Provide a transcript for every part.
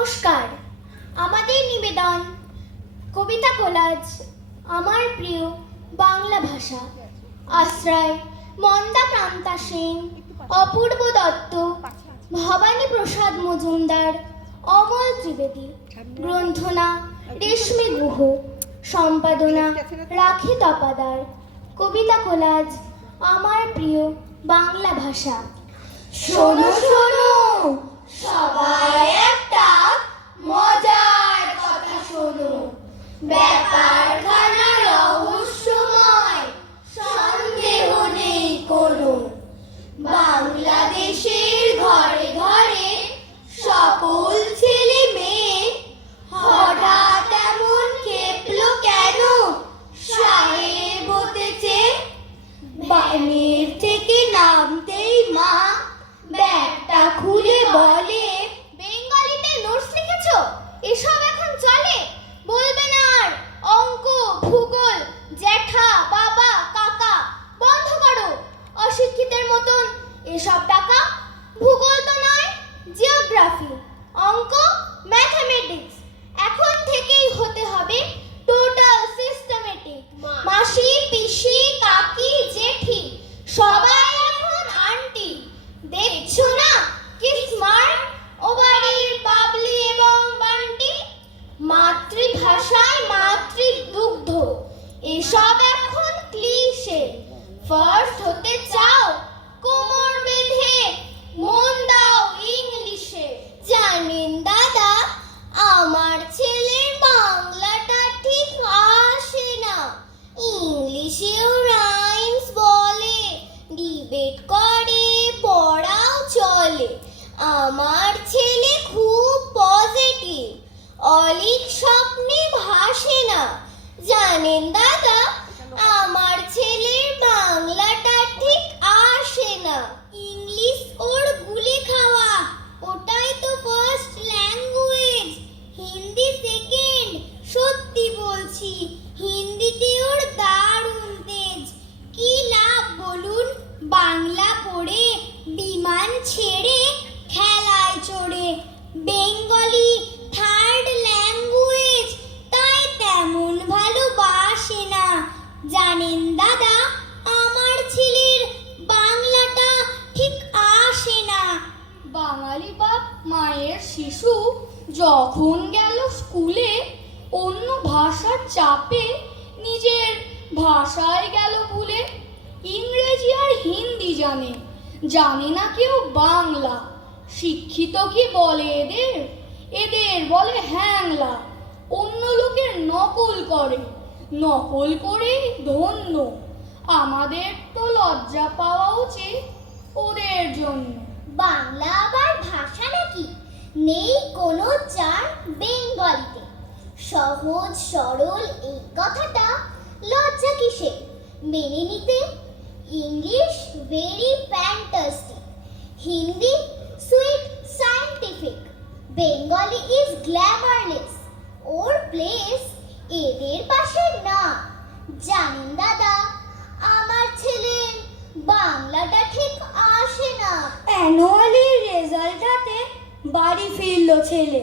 নমস্কার। আমাদের নিবেদন কবিতা কোলাজ আমার প্রিয় বাংলা ভাষা। আশ্রয় মন্দা কান্তা সেন, অপূর্ব দত্ত, ভবানী প্রসাদ মজুমদার, অমল ত্রিবেদী। গ্রন্থনা রেশমি গুহ, সম্পাদনা রাখি তপাদার। কবিতা কোলাজ আমার প্রিয় বাংলা ভাষা। শোনো শোনো সবাই একটা মজার কথা শোনো, ব্যাপারখানা রহস্যময়, সন্দেহ নেই কোনো। বাংলাদেশের ঘরে ঘরে সকল ছেলে মেয়ে হঠাৎ এমন খেপলো কেন সাহেব হতেছে। বানের থেকে নামতেই মা ব্যাগটা খুলে বলে, বেঙ্গলিতে নোটস লিখেছো? এসব এখন চলে? বলবে না আর অঙ্ক ভূগোল জ্যাঠা বাবা কাকা, বন্ধ করো। অশিক্ষিতের মতন এসব টাকা। ভূগোল তো নয়, জিওগ্রাফি, অঙ্ক, ম্যাথমেটিক্স এখন থেকেই হতে হবে টোটাল সিস্টেমেটিক। মাসি পিসি কাকি জেঠি সবাই এখন আন্টি। দেখছো না কি স্মার্ট ও বাড়ির বাবলি এবং বান্টি। মাতৃভাষায় মাতৃদুগ্ধ এসব এখন ক্লিশে। ফার্স্ট হতে চাও কোমর বেঁধে মন দাও ইংলিশে। জানেন দাদা, আমার ছেলের বাংলাটা ঠিক আসে না। ইংলিশেও রাইমস বলে, ডিবেট করে, পড়াও চলে। আমার ছেলে খুব পজিটিভ, অলিক স্বপ্নে ভাসে না। জানেন দাদা, আমার ছেলের বাংলাটা ঠিক আসে না। ইংলিশ ওর গুলে খাওয়া, ওটাই তো ফার্স্ট ল্যাঙ্গুয়েজ। হিন্দি সেকেন্ড, সত্যি বলছি হিন্দিতে ওর দারুণ তেজ। কি লাভ বলুন বাংলা পড়ে, বিমান ছেড়ে খেলায় চড়ে। বেঙ্গলি থার্ড ল্যাঙ্গুয়েজ, তাই তেমন ভালোবাসে না। জানেন দাদা, আমার ছেলের বাংলাটা ঠিক আসে না। বাঙালি বাপ মায়ের শিশু যখন গেল স্কুলে, অন্য ভাষার চাপে নিজের ভাষায় গেল ভুলে। ইংরেজি আর হিন্দি জানে, জানে না কেউ বাংলা। শিক্ষিত কি বলে এদের? এদের বলে হ্যাংলা। অন্য লোকের নকল করে, নকল করে ধন্য। আমাদের তো লজ্জা পাওয়া উচিত ওদের জন্য। বাংলা আবার ভাষা নাকি? নেই কোনো চার বেঙ্গলিতে। সহজ সরল এই কথাটা লজ্জা কিসে মেনে নিতে। English very fantastic, Hindi sweet scientific, Bengali is glamourless. Or place এদের পাশে না। জানেন দাদা, আমার ছেলের বাংলাটা ঠিক আসে না। অ্যানুয়ালির রেজাল্ট হাতে বাড়ি ফিরলো ছেলে।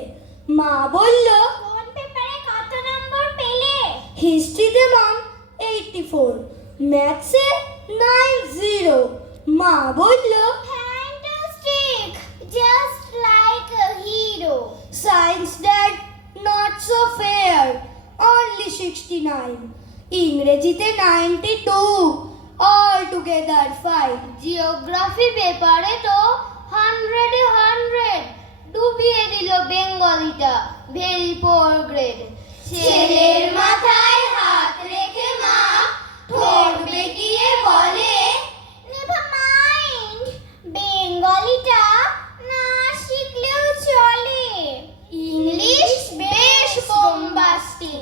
মা বলল, কোন পেপারে কত নম্বর পেলে? হিস্ট্রিতে মাম 84, ম্যাথসে 90। মা বলল, fantastic, just like a hero. Science dad not so fair, only 69। ইংরেজিতে 92, অল টুগেদার 5। জিওগ্রাফি পেপারে তো 100-এ 100, ডুবিয়ে দিল বেঙ্গলিটা, ভেরি পোর গ্রেড। ছেলের মাথায় হাত রেখে মা ঠোঁট বেঁকিয়ে বলে, নেভার মাইন্ড, বেঙ্গলিটা না শিখলেও চলে। ইংলিশ বেশ বোম্বাস্টিং,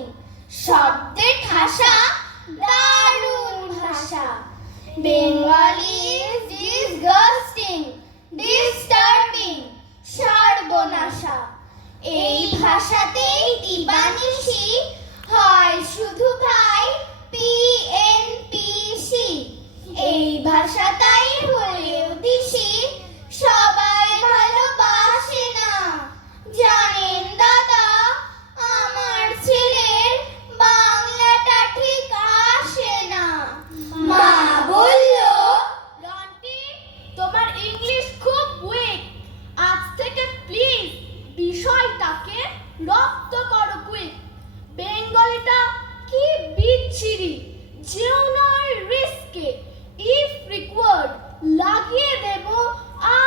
শব্দে ঠাসা, দারুণ ভাষা। বেঙ্গলি ইজ ডিসগাস্টিং, ডিস্টার্বিং, সর্বনাশা। এই ভাষাতেই দিবানিশি হয় শুধু ভাই PNPC। এই ভাষাটাই হলেও দিশি সবাই ভালোবাসে না। জানেন রপ্ত করো কুইক। বেঙ্গলিটা কি বিচ্ছিরি, যেও না রিস্কে। ইফ রিকোয়ার্ড লাগিয়ে দেব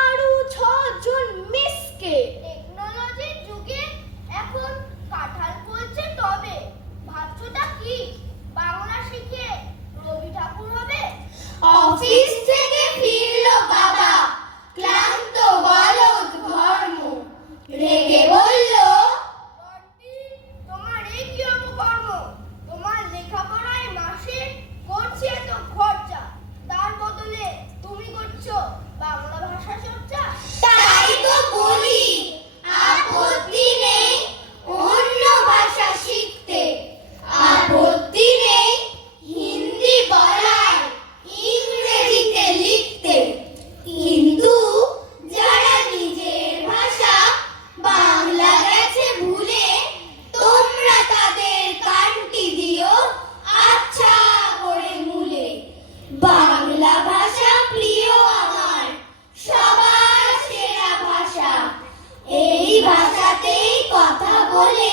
আরো 6 জন মিসকে। টেকনোলজির যুগে এখন কাঁঠাল বলছে তবে ভাবছোটা কি বাংলা শিখে রবি ঠাকুর হবে? অফিস থেকে ফিরলো বাবা, ক্লান্ত গলদ ঘর্ম, রেগে বলল, বড়দি, তোমার এই কি অপকর্ম? তোমার লেখাপড়ায় মাসে করছি এত খরচা, তার বদলে তুমি করছো বাংলা ভাষা চর্চা। তাই তো বলি আপত্তি নেই অন্য ভাষা শিখতে, আপত্তি নেই হিন্দি বলায় ইংরেজিতে লিখতে, কিন্তু যারা নিজের ভাষা বাংলা গেছে ভুলে, তোমরা তাদের কানটি দিও আচ্ছা করে মূলে। বাংলা ভাষা প্রিয় আমার, সবার সেরা ভাষা, এই ভাষাতেই কথা বলে